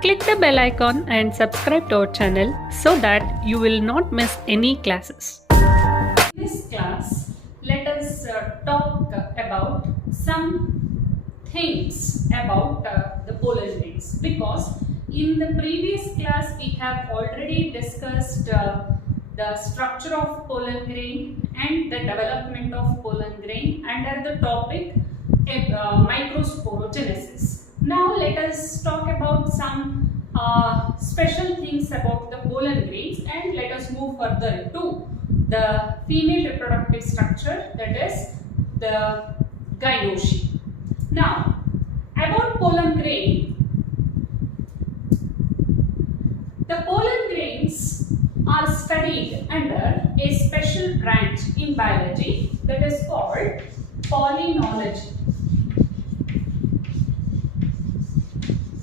Click the bell icon and subscribe to our channel so that you will not miss any classes. In this class, let us talk about some things about the pollen grains, because in the previous class we have already discussed the structure of pollen grain and the development of pollen grain under the topic microsporogenesis. Now let us talk about some special things about the pollen grains, and let us move further to the female reproductive structure, that is the gynosia. Now about pollen grain, the pollen grains are studied under a special branch in biology that is called pollinology.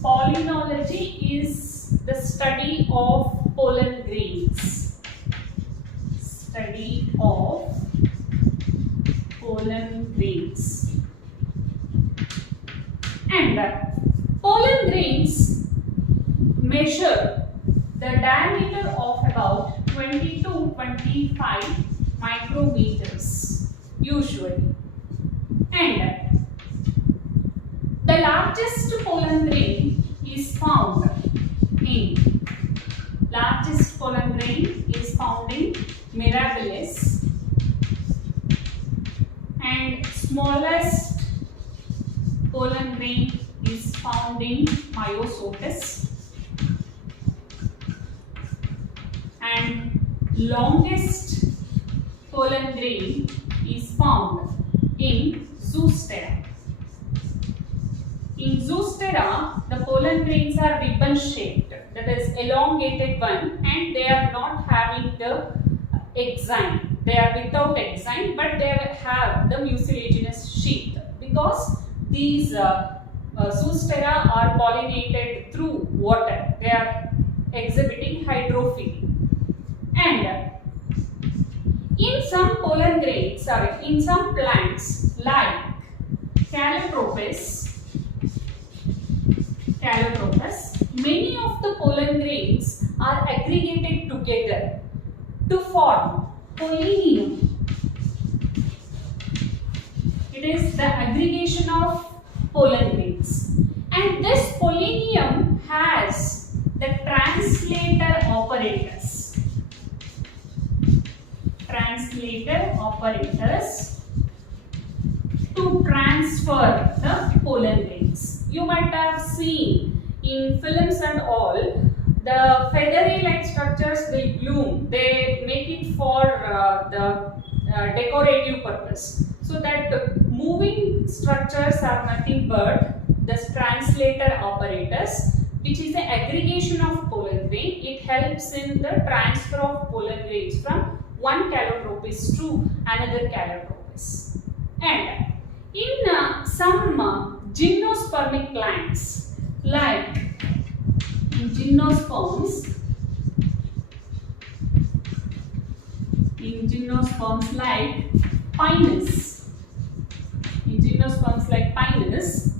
Pollinology is the study of pollen grains. Study of pollen grains. And pollen grains measure the diameter of about 20 to 25 micrometers usually. And the largest pollen grain is found in mirabilis, and smallest pollen grain is found in myosotis, and longest pollen grain is found in zoostera. In zoostera, the pollen grains are ribbon shaped, that is elongated one, and they are not having the exine. They are without exine, but they have the mucilaginous sheath, because these zoostera are pollinated through water. They are exhibiting hydrophily. And in some pollen grains, in some plants like Calotropis, many of the pollen grains are aggregated together to form pollinium. It is the aggregation of pollen grains, and this pollinium has the translator apparatus. To transfer the pollen grains. You might have seen in films and all, the feathery like structures will bloom. They make it for the decorative purpose. So that moving structures are nothing but the translator apparatus, which is the aggregation of pollen grain. It helps in the transfer of pollen grains from one Calotropis to another Calotropis. And in some gymnospermic plants, like in gymnosperms like Pinus,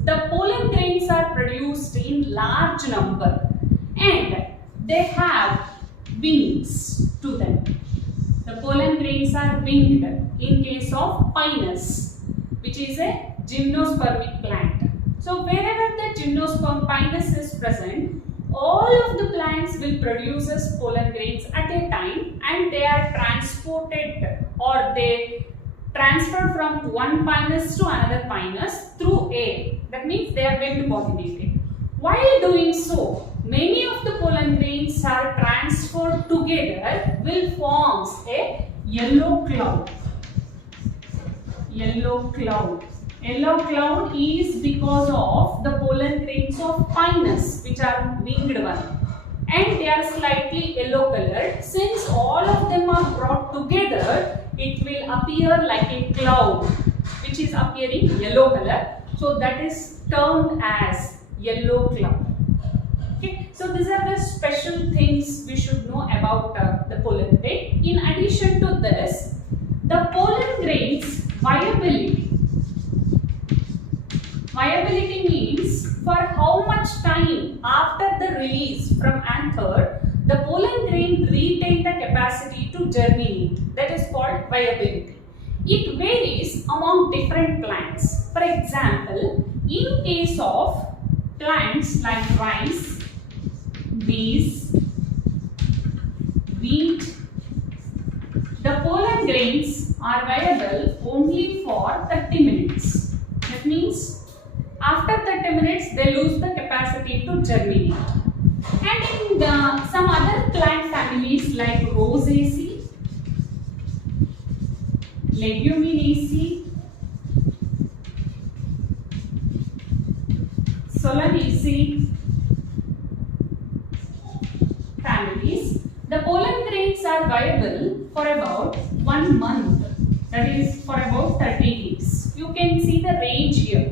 the pollen grains are produced in large number, and they have wings to them. The pollen grains are winged in case of Pinus, which is a gymnospermic plant. So wherever the gymnosperm Pinus is present, all of the plants will produce pollen grains at a time, and they are transported, or they transfer from one Pinus to another Pinus through air. That means they are wind pollinated. While doing so, many of the pollen grains are transferred together, will form a yellow cloud. Yellow cloud is because of the pollen grains of Pinus, which are winged one, and they are slightly yellow colored. Since all of them are brought together, it will appear like a cloud, which is appearing yellow color. So that is termed as yellow cloud. Okay, so these are the special things we should know about the pollen grain. In addition to this, the pollen grains viability. Viability means for how much time after the release from anther, the pollen grain retain the capacity to germinate. That is called viability. It varies among different plants. For example, in case of plants like rice, maize, wheat, the pollen grains are viable only for 30 minutes. That means after 30 minutes they lose the capacity to germinate. And in some other plant families like Rosaceae, Leguminaceae, Solanaceae families, the pollen grains are viable for about 1 month, that is for about 30 days. You can see the range here.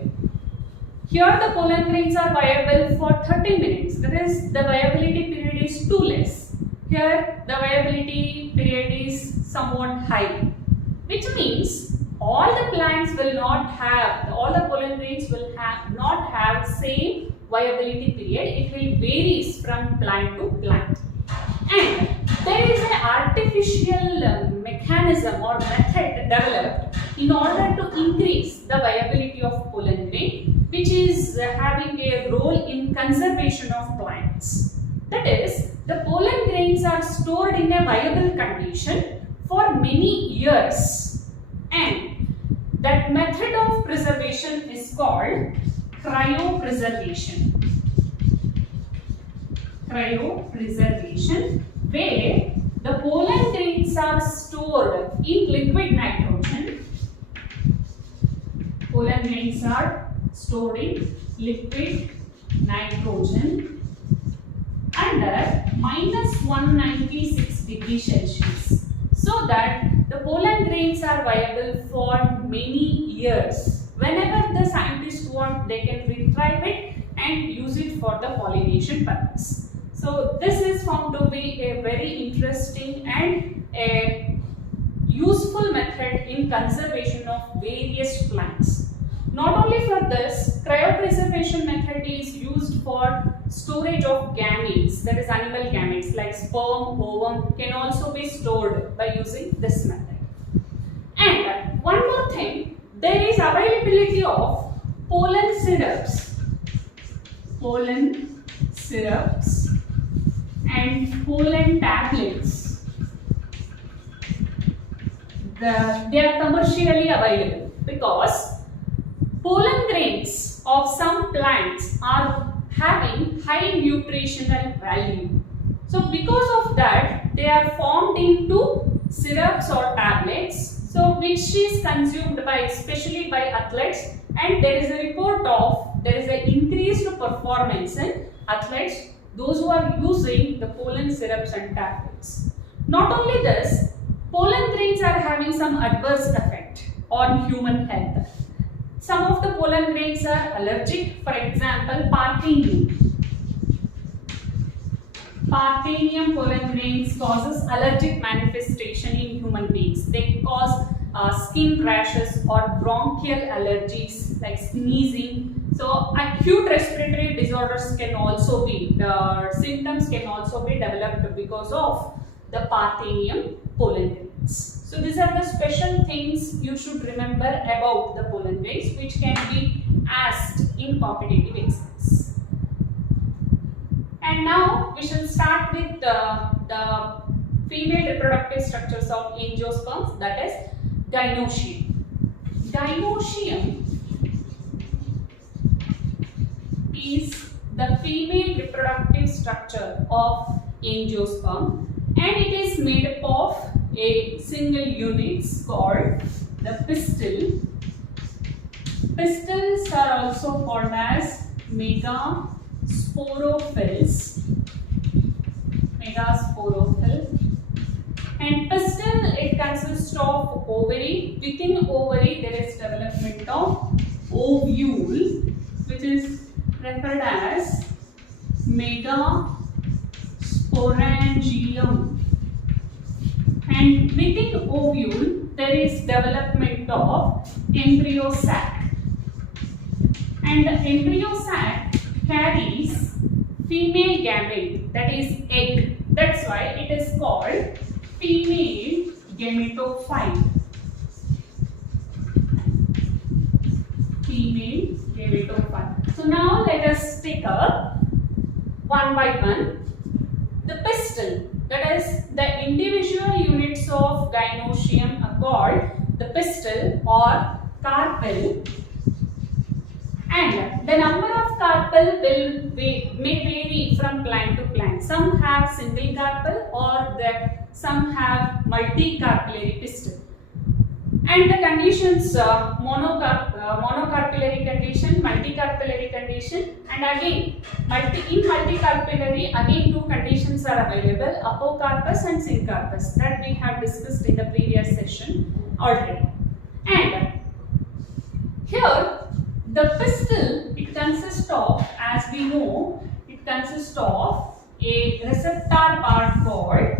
Here the pollen grains are viable for 30 minutes, that is the viability period is too less. Here the viability period is somewhat high, which means all the plants will not have, all the pollen grains will not have same viability period. It will varies from plant to plant. And there is an artificial mechanism or method developed in order to increase the viability of pollen grain, which is having a role in conservation of plants. That is, the pollen grains are stored in a viable condition for many years, and that method of preservation is called cryopreservation. Cryopreservation, where the pollen grains are stored in liquid nitrogen. Pollen grains are stored in liquid nitrogen under -196°C, so that the pollen grains are viable for many years. Whenever the scientists want, they can retrieve it and use it for the pollination purpose. So this is found to be a very interesting and a useful method in conservation of various plants. Not only for this, cryopreservation method is used for storage of gametes, that is animal gametes like sperm, ovum can also be stored by using this method. And one more thing, there is availability of pollen syrups and pollen tablets. They are commercially available because pollen grains of some plants are having high nutritional value. So because of that, they are formed into syrups or tablets, so which is consumed by especially by athletes, and there is a report of there is an increased performance in athletes, those who are using the pollen syrups and tablets. Not only this, pollen grains are having some adverse effect on human health. Some of the pollen grains are allergic, for example, Parthenium. Parthenium pollen grains causes allergic manifestation in human beings. They cause skin rashes or bronchial allergies like sneezing. So acute respiratory disorders can also be, the symptoms can also be developed because of the Parthenium pollen grains. So these are the special things you should remember about the pollen grains, which can be asked in competitive exams. And now we shall start with the female reproductive structures of angiosperms, that is gynoecium. Gynoecium is the female reproductive structure of angiosperm, and it is made up of a single unit called the pistil. Pistils are also called as megasporophylls. And pistil, it consists of ovary. Within ovary there is development of ovule, which is referred as megasporangium. And within ovule there is development of embryo sac. And the embryo sac carries female gamete, that is egg. That's why it is called female gametophyte. Female gametophyte. So now let us take up one by one. The pistil, that is the individual units of gynoecium are called the pistil or carpel, and the number of carpel may vary from plant to plant. Some have single carpel or some have multi-carpellary pistil. And the conditions monocarpellary condition, multicarpellary condition, and again in multicarpellary again two conditions are available, apocarpus and syncarpus, that we have discussed in the previous session already. And here the pistil, it consists of, as we know, it consists of a receptor part called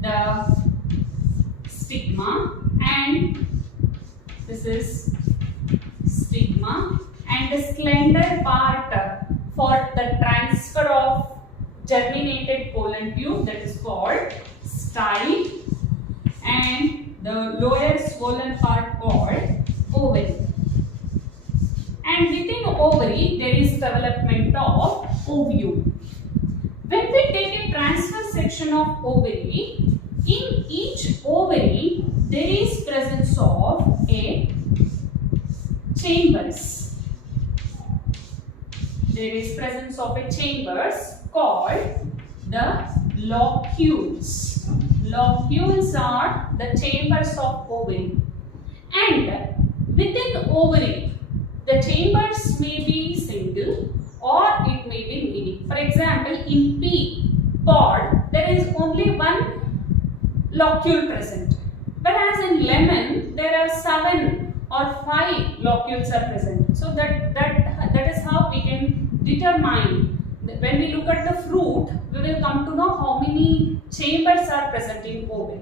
the stigma, and this is stigma, and the slender part for the transfer of germinated pollen tube, that is called style, and the lower swollen part called ovary. And within ovary there is development of ovule. When we take a transfer section of ovary, in each ovary there is presence of a chambers. There is presence of a chambers called the locules. Locules are the chambers of ovary. And within ovary, the chambers may be single or it may be many. For example, in pea pod, there is only one locule present. Whereas in lemon, there are 7 or 5 locules are present. So that is how we can determine. When we look at the fruit, we will come to know how many chambers are present in ovary.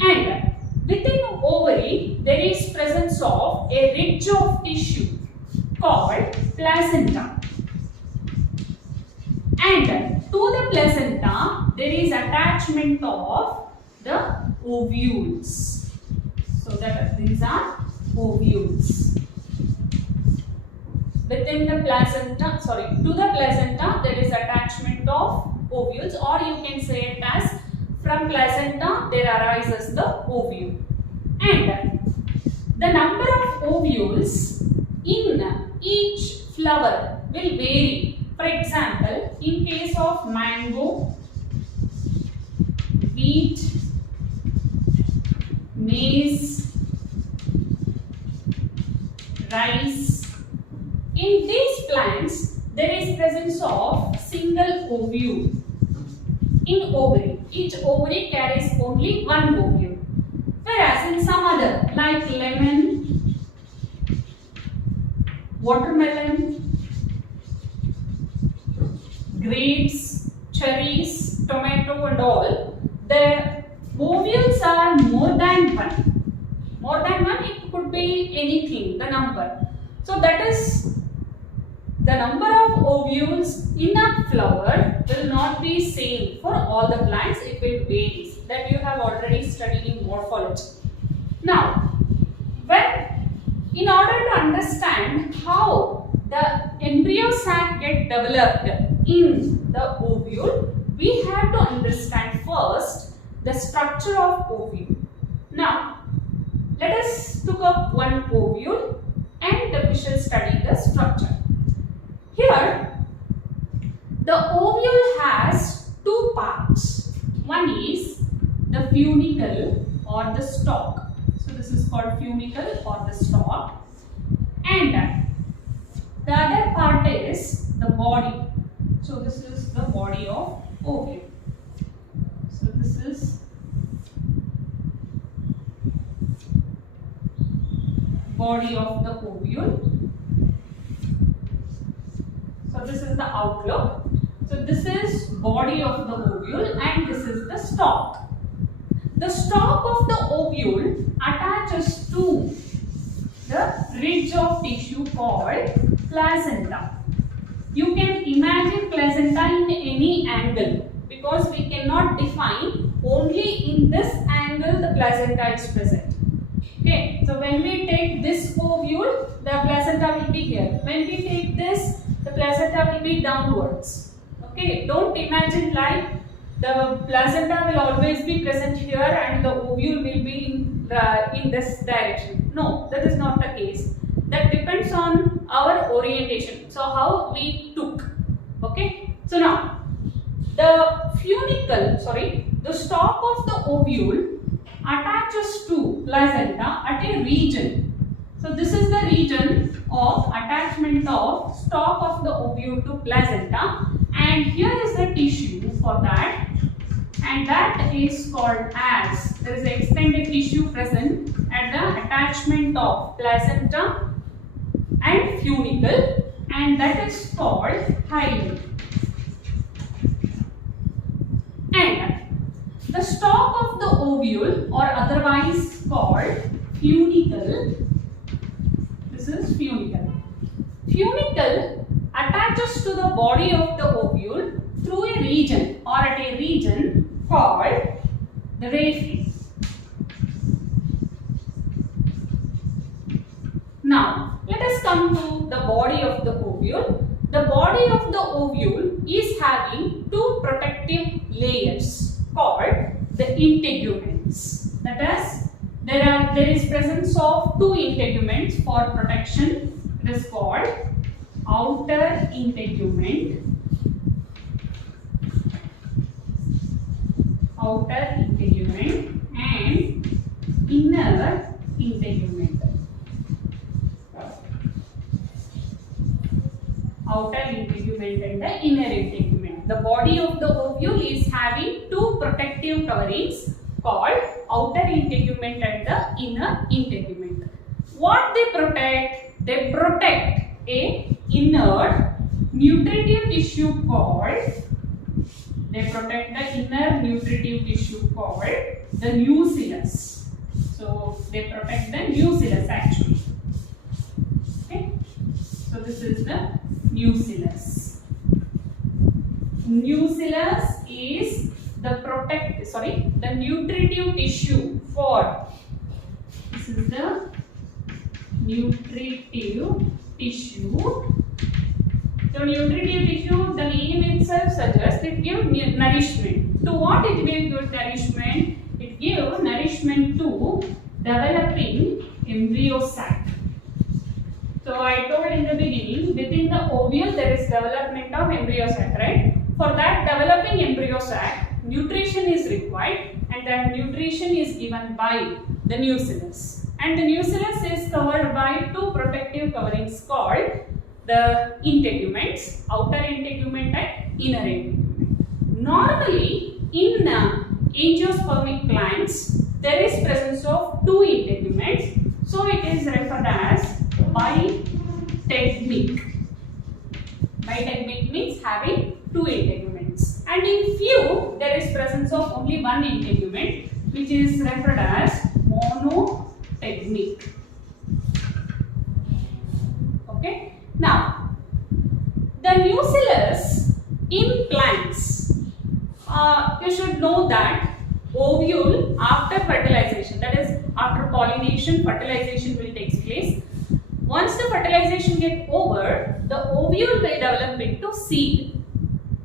And within ovary, there is presence of a ridge of tissue called placenta. And to the placenta, there is attachment of the ovules. So that these are ovules. Within the placenta, to the placenta, there is attachment of ovules, or you can say it as from placenta there arises the ovule. And the number of ovules in each flower will vary. For example, in case of mango, wheat, maize, rice, in these plants there is presence of single ovule in ovary. Each ovary carries only one ovule. Whereas in some other like lemon, watermelon, grapes, cherries, tomato and all, the ovules are more than one. More than one, it could be anything, the number. So that is the number of ovules in a flower will not be same for all the plants, it will vary. That you have already studied in morphology. Now, in order to understand how the embryo sac get developed in the ovule, we have to understand first the structure of ovule. Now, let us look up one ovule and we shall study the structure. Here, the ovule has two parts. One is the funicle or the stalk. So this is called funicle or the stalk. And the other part is the body. So this is the body of ovule. So this is body of the ovule. So this is the outlook. So this is body of the ovule and this is the stalk. The stalk of the ovule attaches to the ridge of tissue called placenta. you can imagine placenta in any angle, because we cannot define only in this angle the placenta is present. Okay, so when we take this ovule, the placenta will be here. When we take this, the placenta will be downwards. Okay, don't imagine like the placenta will always be present here and the ovule will be in this direction. No, that is not the case. That depends on our orientation. So how we took. Okay, so now the the stalk of the ovule attaches to placenta at a region. So this is the region of attachment of stalk of the ovule to placenta, and here is the tissue for that, and that is called as, there is an extended tissue present at the attachment of placenta and funicle, and that is called hilum. And the stalk of the ovule, or otherwise called funicle, this is funicle. Funicle attaches to the body of the ovule through a region, or at a region called the raphe. Now, let us come to the body of the ovule. The body of the ovule is having two protective layers called the integuments. That is, there is presence of two integuments for protection. It is called outer integument, and inner integument. Outer integument and the inner integument. The body of the ovule is having two protective coverings called outer integument and the inner integument. What they protect? They protect a inert nutritive tissue called, the nucellus. So they protect the nucellus actually. Okay. So this is the nucellus. Nucellus is the nutritive tissue for, this is the nutritive tissue. So nutritive tissue, the name itself suggests it gives nourishment. To what it will give nourishment? It gives nourishment to developing embryo sac. So I told in the beginning, within the ovule there is development of embryo sac, right? For that developing embryo sac, nutrition is required, and that nutrition is given by the nucellus. And the nucellus is covered by two protective coverings called the integuments, outer integument and inner integument. Normally, in angiospermic plants, there is presence of two integuments, so it is referred as bitegmic. Bitegmic means having two integuments, and in few there is presence of only one integument, which is referred as monotegmic. Okay. Now, the nucellus in plants, you should know that ovule after fertilization, that is after pollination, fertilization will take place. Once the fertilization gets over, the ovule will develop into seed.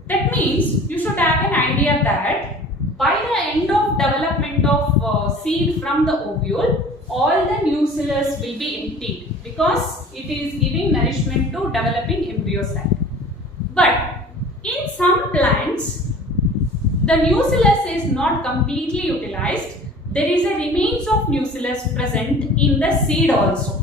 That means you should have an idea that by the end of development of seed from the ovule, all the nucellus will be emptied, because it is giving nourishment to developing embryo sac. But in some plants, the nucellus is not completely utilized. There is a remains of nucellus present in the seed also.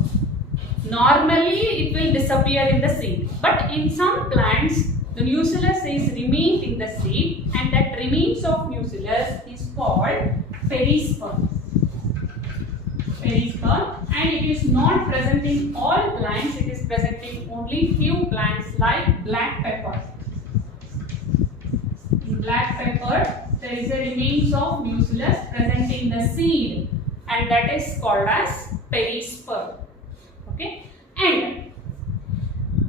Normally, it will disappear in the seed, but in some plants, the nucellus is remained in the seed, and that remains of nucellus is called perisperm. And it is not present in all plants, it is present in only few plants like black pepper. In black pepper, there is a remains of nucellus present in the seed, and that is called as perisperm. Okay, and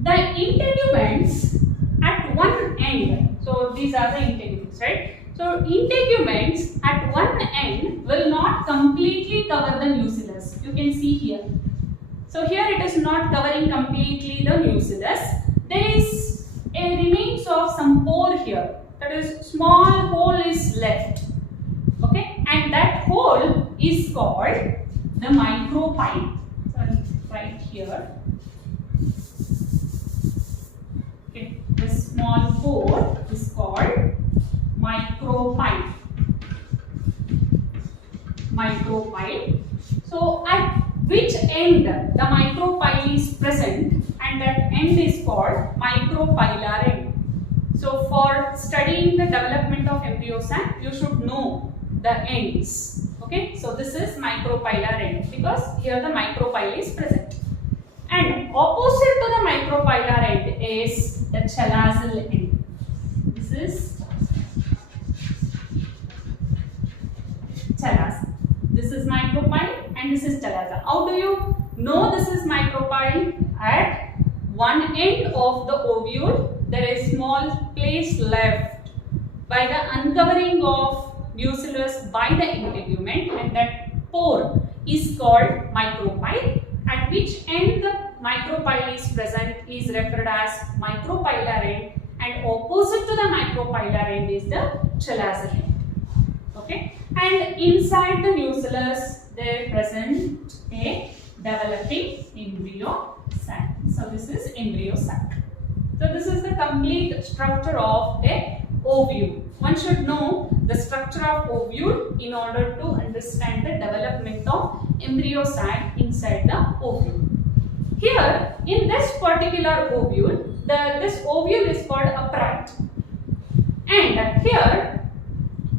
the integuments these are the integuments, right? So integuments at one end will not completely cover the nucellus. You can see here. So here it is not covering completely the nucellus. There is a remains of some pore here. That is, small hole is left. Okay, and that hole is called the micropyle. So right here. Okay, this small pore is called micropyle. Micropyle. So at which end the micropyle is present, and that end is called micropylar end. So for studying the development of embryo sac, you should know the ends. Okay, so this is micropylar end because here the micropyle is present. And opposite to the micropylar end is the chalazal end. This is chalaza. This is micropyle and this is chalaza. How do you know this is micropyle? At one end of the ovule, there is small place left by the uncovering of nucellus by the integument, and that pore is called micropyle. At which end the micropyle is present is referred as micropylar end, and opposite to the micropylar end is the chalazal end. Okay, and inside the nucellus there present a developing embryo sac. So this is embryo sac. So this is the complete structure of a ovule. One should know the structure of ovule in order to understand the development of embryo sac inside the ovule. Here in this particular ovule, this ovule is called upright, and here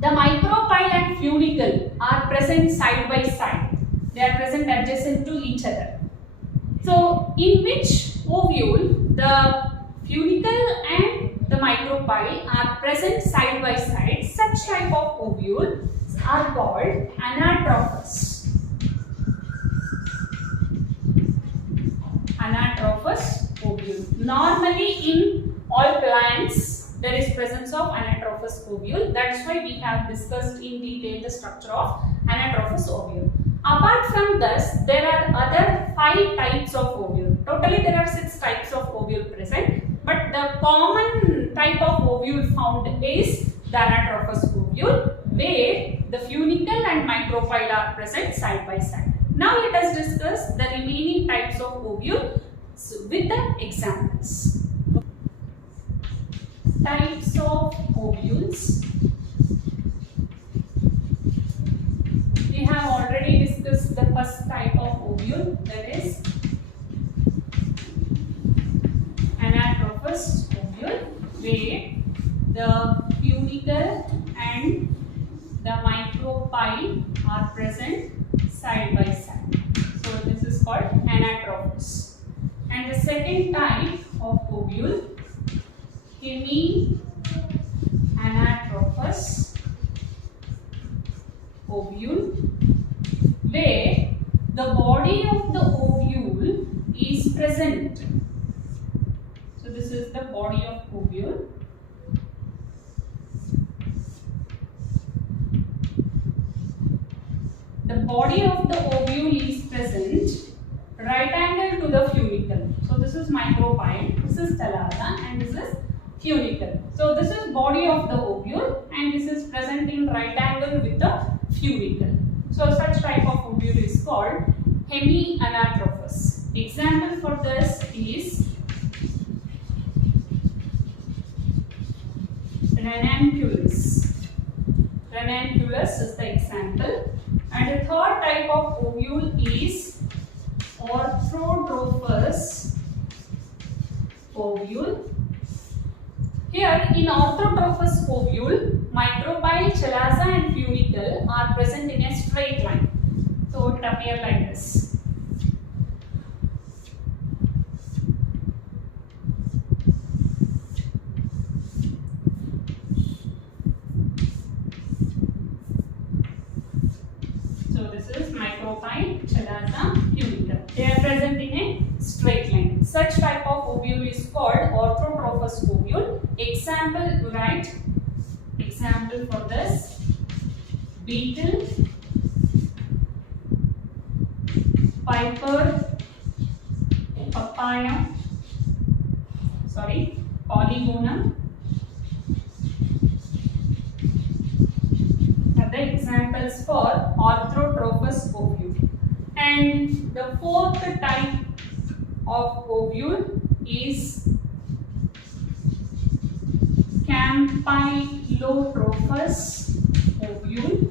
the micropyle and funicle are present side by side. They are present adjacent to each other. So in which ovule the funicle and the micropyle are present side by side, such type of ovules are called anatrophous. Anatrophous ovule. Normally in all plants there is presence of anatrophous ovule. That's why we have discussed in detail the structure of anatrophous ovule. Apart from this, there are other 5 types of ovule. Totally there are 6 types of ovule present. But the common type of ovule found is the anatrophous ovule, where the funicle and micropyle are present side by side. Now let us discuss the remaining types of ovule with the examples. Types of ovules. We have already discussed the first type of ovule, that is anatrophous ovule, where the funicle and the micropyle are present side by side. So this is called anatrophous. And the second type of ovule, hemi-anatrophous ovule, where the body of the ovule is present. So this is the body of ovule. The body of the ovule is present right angle to the funicle. So this is micropyle, this is chalaza, and this is funicle. So this is body of the ovule, and this is present in right angle with the funicle. So such type of ovule is called hemi-anatrophous. Example for this is ranunculus. Ranunculus is the example. And the third type of ovule is orthotrophous ovule. Here in orthotrophous ovule, micropyle, chalaza and funicle are present in a straight line. So it appears like this. So this is micropyle, chalaza, funicle. They are present in a straight line. Such type of ovule is called orthotrophous ovule. Example, you write example for this, beetle, piper, papaya, polygonum are the examples for orthotrophous ovule. And the fourth type of ovule is campylotrophous ovule.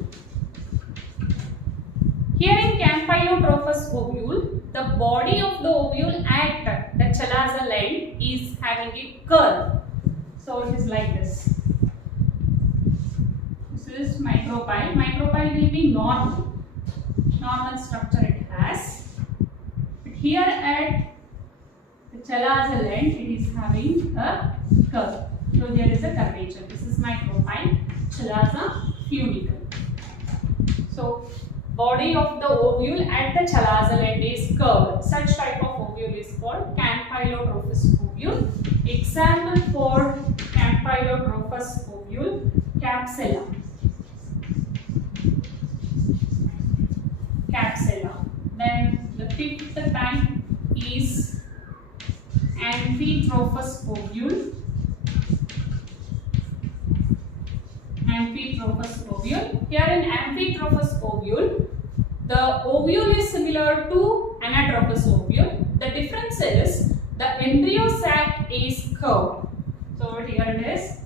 Here in campylotrophous ovule, the body of the ovule at the chalazal end is having a curve. So it is like this. This is micropyle. Micropyle will be normal structure it has. But here at the chalazal end, it is having a curve. So there is a curvature. This is micropyle, chalaza funicle. So body of the ovule at the chalazal end is curved. Such type of ovule is called campylotrophous ovule. Example for campylotrophous ovule, capsella. Then the fifth type is amphitrophous ovule. Here in amphitrophous ovule, the ovule is similar to anatrophous ovule. The difference is the embryo sac is curved. So here it is.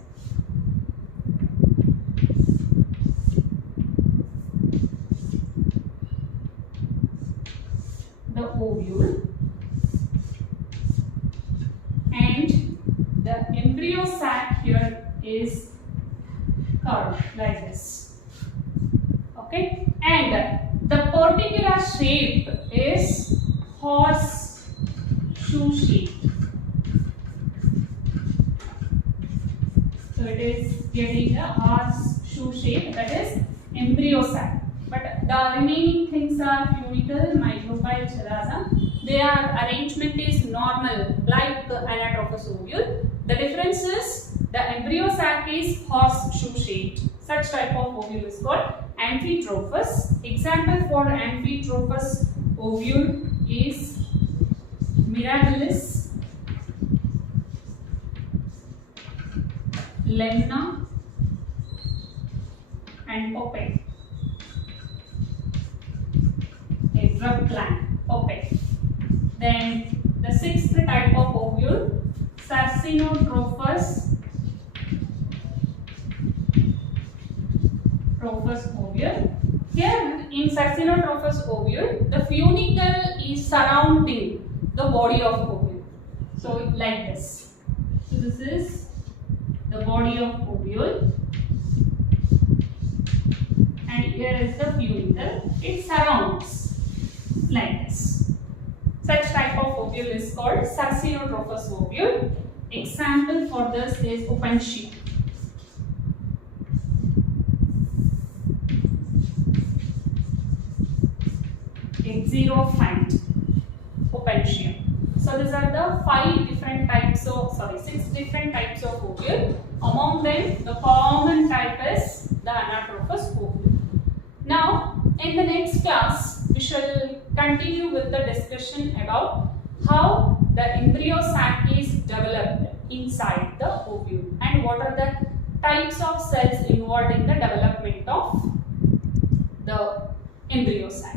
The ovule, and the embryo sac here is curved like this. Okay, and the particular shape is horseshoe shape. So it is getting a horseshoe shape, that is embryo sac. But the remaining things are funicle, micropyle, chalaza. Their arrangement is normal like the anatrophous ovule. The difference is the embryo sac is horseshoe shaped. Such type of ovule is called amphitrophous. Example for amphitrophous ovule is mirabilis, lemna, and popet. A drug plant, popet. Then the sixth type of ovule, sarcinotrophous ovule. Here in sarcinotrophous ovule, the funicle is surrounding the body of ovule. So like this. So this is the body of ovule, and here is the funicle. It surrounds like this. Such type of ovule is called sarcinotrophous ovule. Example for this is opuntia. Xerophyte, opuntia. So these are the six different types of ovule. Among them, the common type is the anatrophous ovule. Now, in the next class, we shall continue with the discussion about how the embryo sac is developed inside the ovule and what are the types of cells involved in the development of the embryo sac.